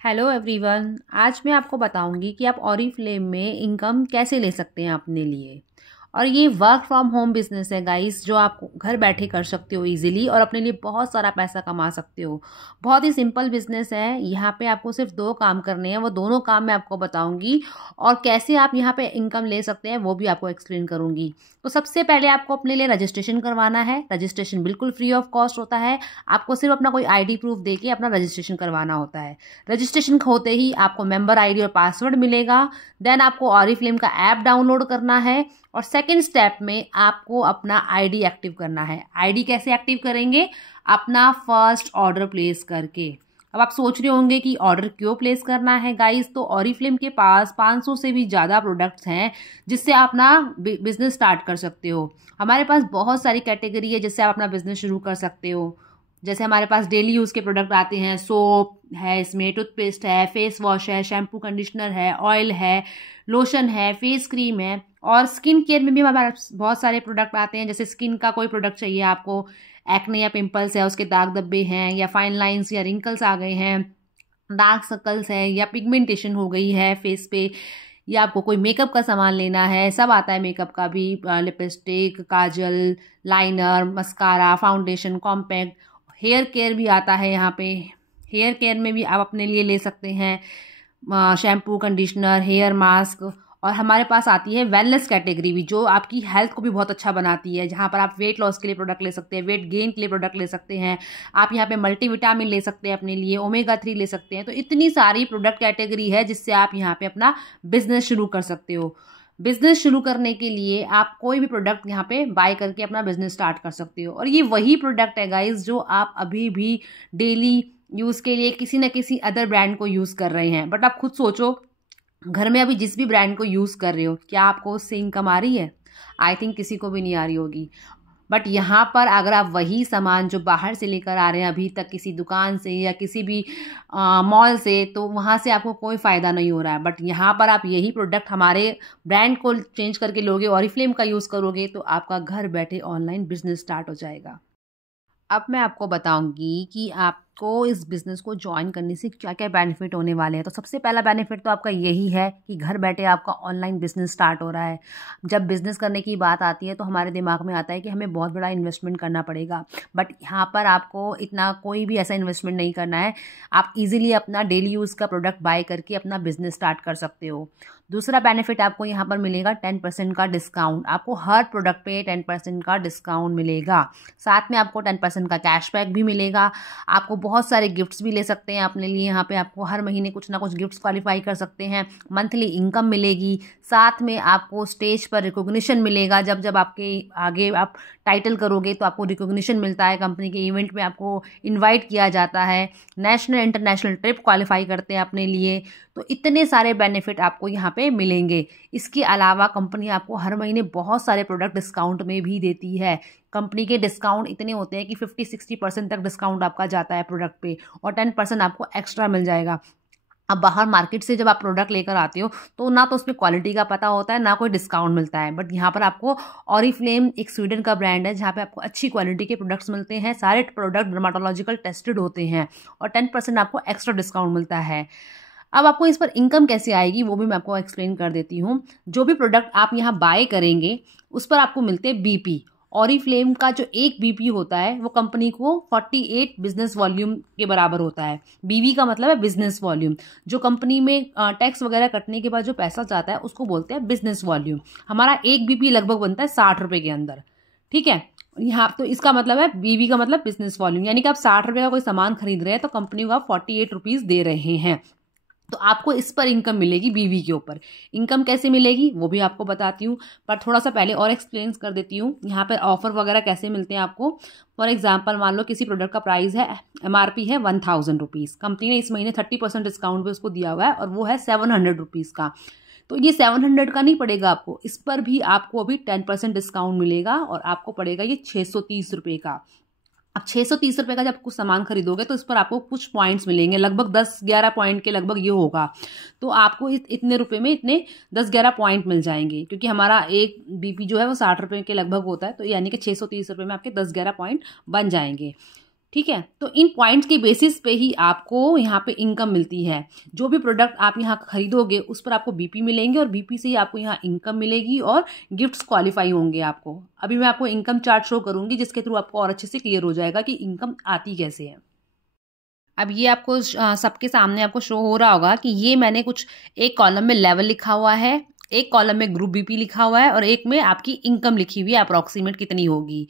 Hello everyone. आज मैं आपको बताऊंगी कि आप ऑरिफ्लेम में इनकम कैसे ले सकते हैं अपने लिए। और ये वर्क फ्रॉम होम बिजनेस है गाइस, जो आप घर बैठे कर सकते हो इजीली और अपने लिए बहुत सारा पैसा कमा सकते हो। बहुत ही सिंपल बिजनेस है। यहाँ पे आपको सिर्फ 2 काम करने हैं, वो दोनों काम मैं आपको बताऊंगी और कैसे आप यहाँ पे इनकम ले सकते हैं वो भी आपको एक्सप्लेन करूंगी। तो सबसे पहले आपको अपने लिए रजिस्ट्रेशन करवाना है। रजिस्ट्रेशन बिल्कुल फ्री ऑफ कॉस्ट होता है। आपको सिर्फ अपना कोई आईडी प्रूफ देके अपना रजिस्ट्रेशन करवाना होता है। रजिस्ट्रेशन होते ही आपको मेंबर आईडी और पासवर्ड मिलेगा। देन आपको ऑरिफ्लेम का ऐप डाउनलोड करना है और सेकंड स्टेप में आपको अपना आईडी एक्टिव करना है। आईडी कैसे एक्टिव करेंगे? अपना फर्स्ट ऑर्डर प्लेस करके। अब आप सोच रहे होंगे कि ऑर्डर क्यों प्लेस करना है गाइस। तो ऑरिफ्लेम के पास 500 से भी ज़्यादा प्रोडक्ट्स हैं जिससे आप अपना बिजनेस स्टार्ट कर सकते हो। हमारे पास बहुत सारी कैटेगरी है जिससे आप अपना बिजनेस शुरू कर सकते हो। जैसे हमारे पास डेली यूज़ के प्रोडक्ट आते हैं, सोप है, इसमें टूथपेस्ट है, फेस वॉश है, शैम्पू कंडीशनर है, ऑयल है, लोशन है, फेस क्रीम है। और स्किन केयर में भी हमारे पास बहुत सारे प्रोडक्ट आते हैं। जैसे स्किन का कोई प्रोडक्ट चाहिए आपको, एक्ने या पिंपल्स है, उसके दाग धब्बे हैं, या फाइन लाइंस या रिंकल्स आ गए हैं, डार्क सर्कल्स है, या पिगमेंटेशन हो गई है फेस पे, या आपको कोई मेकअप का सामान लेना है, सब आता है मेकअप का भी, लिपस्टिक, काजल, liner, mascara, foundation, compact. Hair care भी आता है यहाँ पे। हेयर केयर में भी आप अपने लिए ले सकते हैं शैम्पू, कंडीशनर, हेयर मास्क। और हमारे पास आती है वेलनेस कैटेगरी भी, जो आपकी हेल्थ को भी बहुत अच्छा बनाती है, जहाँ पर आप वेट लॉस के लिए प्रोडक्ट ले सकते हैं, वेट गेन के लिए प्रोडक्ट ले सकते हैं। आप यहाँ पे मल्टीविटामिन ले सकते हैं अपने लिए, ओमेगा 3 ले सकते हैं। तो इतनी सारी प्रोडक्ट कैटेगरी है जिससे आप यहाँ पे अपना बिजनेस शुरू कर सकते हो। बिजनेस शुरू करने के लिए आप कोई भी प्रोडक्ट यहाँ पे बाय करके अपना बिजनेस स्टार्ट कर सकते हो। और ये वही प्रोडक्ट है गाइस जो आप अभी भी डेली यूज़ के लिए किसी न किसी अदर ब्रांड को यूज़ कर रहे हैं। बट आप खुद सोचो, घर में अभी जिस भी ब्रांड को यूज़ कर रहे हो, क्या आपको उससे इनकम आ रही है? आई थिंक किसी को भी नहीं आ रही होगी। बट यहाँ पर अगर आप वही सामान जो बाहर से लेकर आ रहे हैं अभी तक किसी दुकान से या किसी भी मॉल से, तो वहाँ से आपको कोई फ़ायदा नहीं हो रहा है। बट यहाँ पर आप यही प्रोडक्ट हमारे ब्रांड को चेंज करके लोगे, ऑरिफ्लेम का यूज़ करोगे, तो आपका घर बैठे ऑनलाइन बिजनेस स्टार्ट हो जाएगा। अब मैं आपको बताऊंगी कि आपको इस बिज़नेस को ज्वाइन करने से क्या क्या बेनिफिट होने वाले हैं। तो सबसे पहला बेनिफिट तो आपका यही है कि घर बैठे आपका ऑनलाइन बिज़नेस स्टार्ट हो रहा है। जब बिज़नेस करने की बात आती है तो हमारे दिमाग में आता है कि हमें बहुत बड़ा इन्वेस्टमेंट करना पड़ेगा। बट यहाँ पर आपको इतना कोई भी ऐसा इन्वेस्टमेंट नहीं करना है। आप इजीली अपना डेली यूज़ का प्रोडक्ट बाय करके अपना बिज़नेस स्टार्ट कर सकते हो। दूसरा बेनिफिट आपको यहाँ पर मिलेगा 10% का डिस्काउंट। आपको हर प्रोडक्ट पे 10% का डिस्काउंट मिलेगा। साथ में आपको 10% का कैशबैक भी मिलेगा। आपको बहुत सारे गिफ्ट्स भी ले सकते हैं अपने लिए। यहाँ पे आपको हर महीने कुछ ना कुछ गिफ्ट्स क्वालिफाई कर सकते हैं। मंथली इनकम मिलेगी। साथ में आपको स्टेज पर रिकॉग्निशन मिलेगा। जब जब आपके आगे आप टाइटल करोगे तो आपको रिकॉग्निशन मिलता है। कंपनी के इवेंट में आपको इनवाइट किया जाता है। नेशनल इंटरनेशनल ट्रिप क्वालिफाई करते हैं अपने लिए। तो इतने सारे बेनिफिट आपको यहाँ पे मिलेंगे। इसके अलावा कंपनी आपको हर महीने बहुत सारे प्रोडक्ट डिस्काउंट में भी देती है। कंपनी के डिस्काउंट इतने होते हैं कि 50-60% तक डिस्काउंट आपका जाता है प्रोडक्ट पे, और 10% आपको एक्स्ट्रा मिल जाएगा। अब बाहर मार्केट से जब आप प्रोडक्ट लेकर आते हो तो ना तो उसमें क्वालिटी का पता होता है, ना कोई डिस्काउंट मिलता है। बट यहाँ पर आपको ऑरिफ्लेम एक स्वीडन का ब्रांड है जहाँ पे आपको अच्छी क्वालिटी के प्रोडक्ट्स मिलते हैं। सारे प्रोडक्ट डर्माटोलॉजिकल टेस्टेड होते हैं और 10% आपको एक्स्ट्रा डिस्काउंट मिलता है। अब आपको इस पर इनकम कैसे आएगी वो भी मैं आपको एक्सप्लेन कर देती हूँ। जो भी प्रोडक्ट आप यहाँ बाय करेंगे उस पर आपको मिलते हैं बीपी। ऑरिफ्लेम का जो एक बीपी होता है वो कंपनी को 48 बिजनेस वॉल्यूम के बराबर होता है। बीवी का मतलब है बिजनेस वॉल्यूम। जो कंपनी में टैक्स वगैरह कटने के बाद जो पैसा जाता है उसको बोलते हैं बिजनेस वॉल्यूम। हमारा एक बीपी लगभग बनता है 60 रुपये के अंदर। ठीक है, यहाँ तो इसका मतलब है बीवी का मतलब बिजनेस वॉल्यूम, यानी कि आप 60 रुपये का कोई सामान खरीद रहे हैं तो कंपनी को आप 48 रुपीज़ दे रहे हैं। तो आपको इस पर इनकम मिलेगी। बीवी के ऊपर इनकम कैसे मिलेगी वो भी आपको बताती हूँ, पर थोड़ा सा पहले और एक्सप्लेन कर देती हूँ यहाँ पर ऑफर वगैरह कैसे मिलते हैं आपको। फॉर एग्जांपल, मान लो किसी प्रोडक्ट का प्राइस है, एमआरपी है 1000 रुपीज़। कंपनी ने इस महीने 30% डिस्काउंट पे उसको दिया हुआ है और वो है 700 रुपीज़ का। तो ये 700 का नहीं पड़ेगा आपको, इस पर भी आपको अभी 10% डिस्काउंट मिलेगा और आपको पड़ेगा ये 630 रुपये का। अब 630 रुपये का जब कुछ सामान खरीदोगे तो इस पर आपको कुछ पॉइंट्स मिलेंगे, लगभग 10-11 पॉइंट के लगभग ये होगा। तो आपको इतने रुपए में इतने 10-11 पॉइंट मिल जाएंगे, क्योंकि हमारा एक बीपी जो है वो 60 रुपये के लगभग होता है। तो यानी कि 630 रुपये में आपके 10-11 पॉइंट बन जाएंगे। ठीक है। तो इन पॉइंट्स के बेसिस पे ही आपको यहाँ पे इनकम मिलती है। जो भी प्रोडक्ट आप यहाँ खरीदोगे उस पर आपको बीपी मिलेंगे और बीपी से ही आपको यहाँ इनकम मिलेगी और गिफ्ट्स क्वालिफाई होंगे आपको। अभी मैं आपको इनकम चार्ट शो करूँगी जिसके थ्रू आपको और अच्छे से क्लियर हो जाएगा कि इनकम आती कैसे है। अब ये आपको सबके सामने आपको शो हो रहा होगा कि ये मैंने कुछ एक कॉलम में लेवल लिखा हुआ है, एक कॉलम में ग्रुप बीपी लिखा हुआ है और एक में आपकी इनकम लिखी हुई है अप्रॉक्सीमेट कितनी होगी।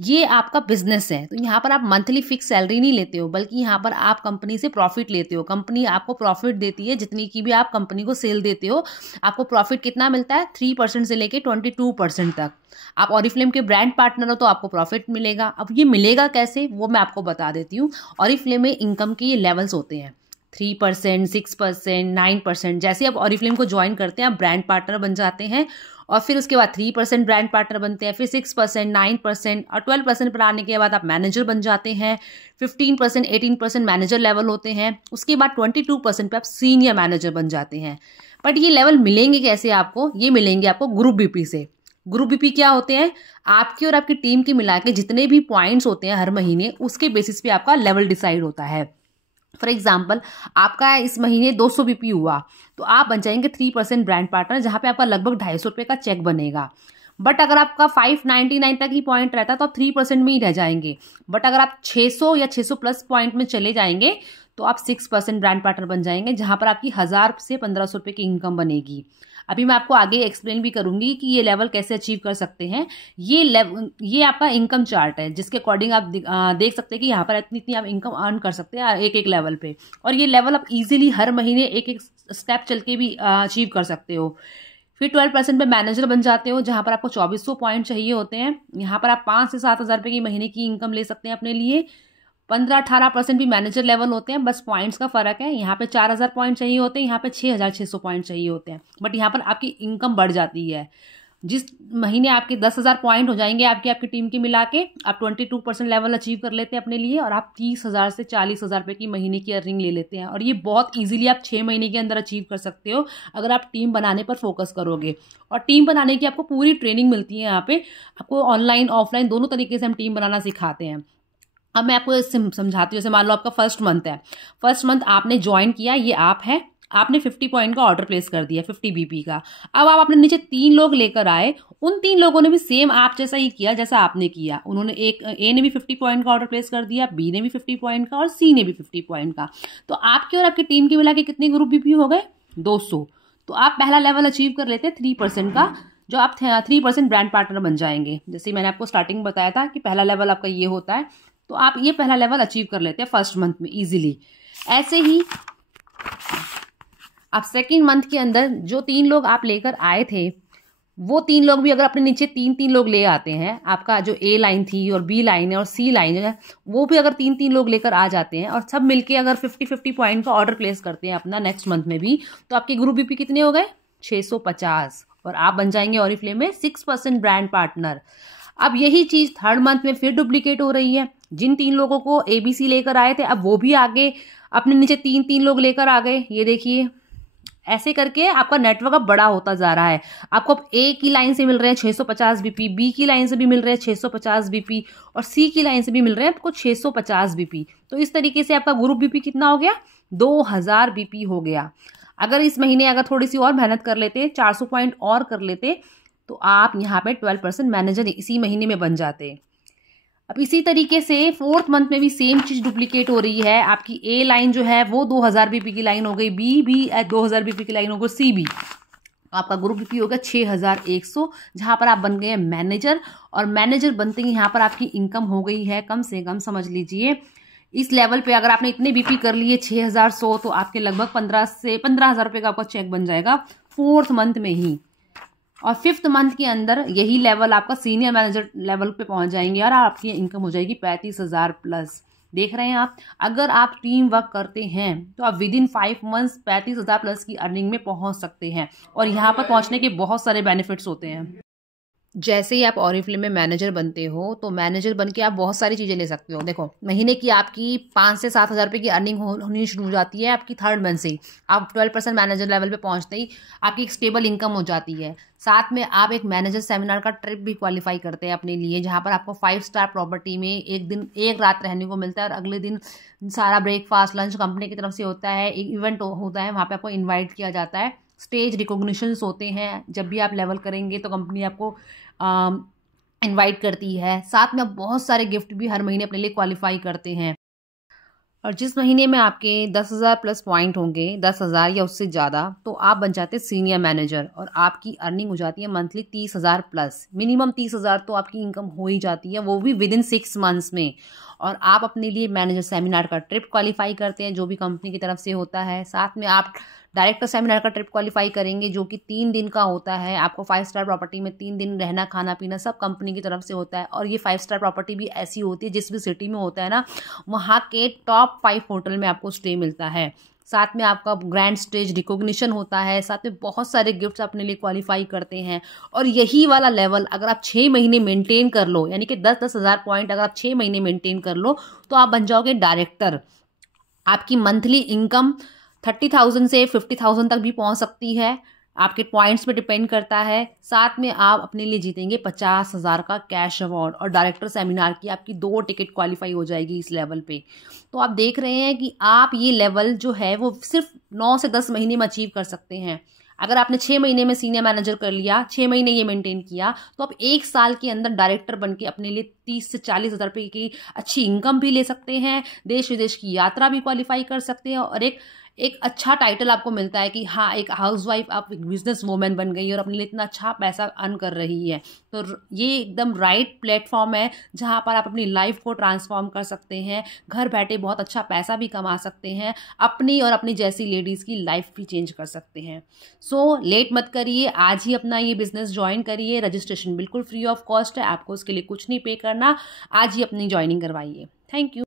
ये आपका बिजनेस है, तो यहाँ पर आप मंथली फिक्स सैलरी नहीं लेते हो, बल्कि यहाँ पर आप कंपनी से प्रॉफिट लेते हो। कंपनी आपको प्रॉफिट देती है, जितनी की भी आप कंपनी को सेल देते हो आपको प्रॉफिट कितना मिलता है 3% से लेके 22% तक। आप ऑरिफ्लेम के ब्रांड पार्टनर हो तो आपको प्रॉफिट मिलेगा। अब ये मिलेगा कैसे वो मैं आपको बता देती हूँ। ऑरिफ्लेम में इनकम के ये लेवल्स होते हैं 3%, 6%, 9%। जैसे आप ऑरिफ्लेम को ज्वाइन करते हैं आप ब्रांड पार्टनर बन जाते हैं और फिर उसके बाद 3% ब्रांड पार्टनर बनते हैं, फिर 6%, 9% और 12% पर आने के बाद आप मैनेजर बन जाते हैं। 15%, 18% मैनेजर लेवल होते हैं। उसके बाद 22% पे आप सीनियर मैनेजर बन जाते हैं। बट ये लेवल मिलेंगे कैसे आपको? ये मिलेंगे आपको ग्रुप बीपी से। ग्रुप बीपी क्या होते हैं? आपकी और आपकी टीम के मिला के जितने भी पॉइंट्स होते हैं हर महीने, उसके बेसिस पे आपका लेवल डिसाइड होता है। फॉर एग्जाम्पल आपका इस महीने 200 बीपी हुआ तो आप बन जाएंगे 3% ब्रांड पार्टनर, जहां पे आपका लगभग 250 रुपये का चेक बनेगा। बट अगर आपका 599 तक ही पॉइंट रहता तो आप 3% में ही रह जाएंगे। बट अगर आप 600 या 600 प्लस पॉइंट में चले जाएंगे तो आप 6% ब्रांड पार्टनर बन जाएंगे, जहां पर आपकी 1000 से 1500 रुपये की इनकम बनेगी। अभी मैं आपको आगे एक्सप्लेन भी करूंगी कि ये लेवल कैसे अचीव कर सकते हैं। ये आपका इनकम चार्ट है जिसके अकॉर्डिंग आप देख सकते हैं कि यहाँ पर इतनी इतनी आप इनकम अर्न कर सकते हैं एक एक लेवल पे। और ये लेवल आप इजीली हर महीने एक एक स्टेप चल के भी अचीव कर सकते हो। फिर 12% पे मैनेजर बन जाते हो, जहां पर आपको 2400 पॉइंट चाहिए होते हैं। यहाँ पर आप 5 से 7 हज़ार रुपये की महीने की इनकम ले सकते हैं अपने लिए। 15-18% भी मैनेजर लेवल होते हैं, बस पॉइंट्स का फर्क है। यहाँ पे 4000 पॉइंट चाहिए होते हैं, यहाँ पे 6600 पॉइंट चाहिए होते हैं। बट यहाँ पर आपकी इनकम बढ़ जाती है। जिस महीने आपके 10,000 पॉइंट हो जाएंगे आपकी टीम के मिला के, आप 22% लेवल अचीव कर लेते हैं अपने लिए और आप 30,000 से 40,000 रुपये की महीने की अर्निंग ले लेते हैं। और ये बहुत ईजिली आप 6 महीने के अंदर अचीव कर सकते हो अगर आप टीम बनाने पर फोकस करोगे। और टीम बनाने की आपको पूरी ट्रेनिंग मिलती है यहाँ पे। आपको ऑनलाइन ऑफलाइन दोनों तरीके से हम टीम बनाना सिखाते हैं। अब मैं आपको समझाती हूँ। जैसे मान लो आपका फर्स्ट मंथ है, फर्स्ट मंथ आपने ज्वाइन किया, ये आप है, आपने 50 पॉइंट का ऑर्डर प्लेस कर दिया 50 बीपी का। अब आप अपने नीचे 3 लोग लेकर आए, उन 3 लोगों ने भी सेम आप जैसा ही किया जैसा आपने किया। उन्होंने ए ने भी 50 पॉइंट का ऑर्डर प्लेस कर दिया, बी ने भी 50 पॉइंट का और सी ने भी 50 पॉइंट का। तो आपके और आपकी टीम के मिला के कितने ग्रुप बीपी हो गए? 200। तो आप पहला लेवल अचीव कर लेते हैं 3% का, जो आप 3% ब्रांड पार्टनर बन जाएंगे। जैसे मैंने आपको स्टार्टिंग बताया था कि पहला लेवल आपका ये होता है, तो आप ये पहला लेवल अचीव कर लेते हैं फर्स्ट मंथ में इजीली। ऐसे ही आप सेकंड मंथ के अंदर जो 3 लोग आप लेकर आए थे, वो 3 लोग भी अगर अपने नीचे 3-3 लोग ले आते हैं, आपका जो ए लाइन थी और बी लाइन है और सी लाइन है, वो भी अगर 3-3 लोग लेकर आ जाते हैं और सब मिलके अगर 50-50 पॉइंट का ऑर्डर प्लेस करते हैं अपना नेक्स्ट मंथ में भी, तो आपके ग्रुप बीपी कितने हो गए? 650। और आप बन जाएंगे ऑरिफ्लेम में 6% ब्रांड पार्टनर। अब यही चीज थर्ड मंथ में फिर डुप्लीकेट हो रही है। जिन 3 लोगों को एबीसी लेकर आए थे, अब वो भी आगे अपने नीचे 3-3 लोग लेकर आ गए। ये देखिए, ऐसे करके आपका नेटवर्क अब बड़ा होता जा रहा है। आपको अब ए की लाइन से मिल रहे हैं 650 बीपी, बी की लाइन से भी मिल रहे हैं 650 बीपी और सी की लाइन से भी मिल रहे हैं आपको 650 बीपी। तो इस तरीके से आपका ग्रुप बीपी कितना हो गया? 2000 बीपी हो गया। अगर इस महीने अगर थोड़ी सी और मेहनत कर लेते, 400 पॉइंट और कर लेते, तो आप यहाँ पे 12% मैनेजर इसी महीने में बन जाते। अब इसी तरीके से फोर्थ मंथ में भी सेम चीज डुप्लीकेट हो रही है। आपकी ए लाइन जो है वो 2000 बीपी की लाइन हो गई, बी भी 2000 बीपी की लाइन हो गई, सी भी। आपका ग्रुप बीपी हो गया 6100, जहां पर आप बन गए मैनेजर। और मैनेजर बनते ही यहाँ पर आपकी इनकम हो गई है कम से कम, समझ लीजिए इस लेवल पे अगर आपने इतने बीपी कर लिए 6100, तो आपके लगभग 15 से 15,000 रुपये का आपका चेक बन जाएगा फोर्थ मंथ में ही। और फिफ्थ मंथ के अंदर यही लेवल आपका सीनियर मैनेजर लेवल पे पहुंच जाएंगे और आपकी इनकम हो जाएगी 35,000 प्लस। देख रहे हैं आप, अगर आप टीम वर्क करते हैं तो आप विद इन 5 मंथ्स 35,000 प्लस की अर्निंग में पहुंच सकते हैं। और यहाँ पर पहुंचने के बहुत सारे बेनिफिट्स होते हैं। जैसे ही आप ऑरिफ्लेम में मैनेजर बनते हो तो मैनेजर बन के आप बहुत सारी चीज़ें ले सकते हो। देखो, महीने की आपकी 5 से 7 हज़ार रुपये की अर्निंग होनी शुरू हो जाती है आपकी 3rd मंथ से ही। आप 12% मैनेजर लेवल पे पहुंचते ही आपकी एक स्टेबल इनकम हो जाती है। साथ में आप एक मैनेजर सेमिनार का ट्रिप भी क्वालिफाई करते हैं अपने लिए, जहाँ पर आपको 5 स्टार प्रॉपर्टी में एक दिन 1 रात रहने को मिलता है और अगले दिन सारा ब्रेकफास्ट लंच कंपनी की तरफ से होता है। एक इवेंट होता है, वहाँ पर आपको इन्वाइट किया जाता है। स्टेज रिकॉग्निशंस होते हैं, जब भी आप लेवल करेंगे तो कंपनी आपको इनवाइट करती है। साथ में आप बहुत सारे गिफ्ट भी हर महीने अपने लिए क्वालिफाई करते हैं। और जिस महीने में आपके 10,000 प्लस पॉइंट होंगे, 10,000 या उससे ज़्यादा, तो आप बन जाते हैं सीनियर मैनेजर और आपकी अर्निंग हो जाती है मंथली 30,000 प्लस। मिनिमम 30,000 तो आपकी इनकम हो ही जाती है, वो भी विदिन 6 मंथ्स में। और आप अपने लिए मैनेजर सेमिनार का ट्रिप क्वालिफाई करते हैं, जो भी कंपनी की तरफ से होता है। साथ में आप डायरेक्टर सेमिनार का ट्रिप क्वालिफाई करेंगे, जो कि 3 दिन का होता है। आपको 5 स्टार प्रॉपर्टी में 3 दिन रहना, खाना पीना सब कंपनी की तरफ से होता है। और ये 5 स्टार प्रॉपर्टी भी ऐसी होती है, जिस भी सिटी में होता है ना, वहाँ के टॉप 5 होटल में आपको स्टे मिलता है। साथ में आपका ग्रैंड स्टेज रिकॉग्निशन होता है। साथ में बहुत सारे गिफ्ट्स अपने लिए क्वालिफाई करते हैं। और यही वाला लेवल अगर आप 6 महीने मेंटेन कर लो, यानी कि 10-10 हज़ार पॉइंट अगर आप 6 महीने मेंटेन कर लो, तो आप बन जाओगे डायरेक्टर। आपकी मंथली इनकम 30,000 से 50,000 तक भी पहुंच सकती है, आपके पॉइंट्स पे डिपेंड करता है। साथ में आप अपने लिए जीतेंगे 50,000 का कैश अवार्ड और डायरेक्टर सेमिनार की आपकी 2 टिकट क्वालिफाई हो जाएगी इस लेवल पे। तो आप देख रहे हैं कि आप ये लेवल जो है वो सिर्फ 9 से 10 महीने में अचीव कर सकते हैं। अगर आपने 6 महीने में सीनियर मैनेजर कर लिया, 6 महीने ये मेंटेन किया, तो आप 1 साल के अंदर डायरेक्टर बन के अपने लिए 30 से 40 हज़ार रुपये की अच्छी इनकम भी ले सकते हैं, देश विदेश की यात्रा भी क्वालिफाई कर सकते हैं और एक अच्छा टाइटल आपको मिलता है कि हाँ, एक हाउसवाइफ आप एक बिजनेस वूमेन बन गई और अपने लिए इतना अच्छा पैसा अर्न कर रही है। तो ये एकदम राइट प्लेटफॉर्म है, जहाँ पर आप अपनी लाइफ को ट्रांसफॉर्म कर सकते हैं, घर बैठे बहुत अच्छा पैसा भी कमा सकते हैं, अपनी और अपनी जैसी लेडीज़ की लाइफ भी चेंज कर सकते हैं। सो लेट मत करिए, आज ही अपना ये बिजनेस ज्वाइन करिए। रजिस्ट्रेशन बिल्कुल फ्री ऑफ कॉस्ट है, आपको उसके लिए कुछ नहीं पे करना। आज ही अपनी ज्वाइनिंग करवाइए। Thank you.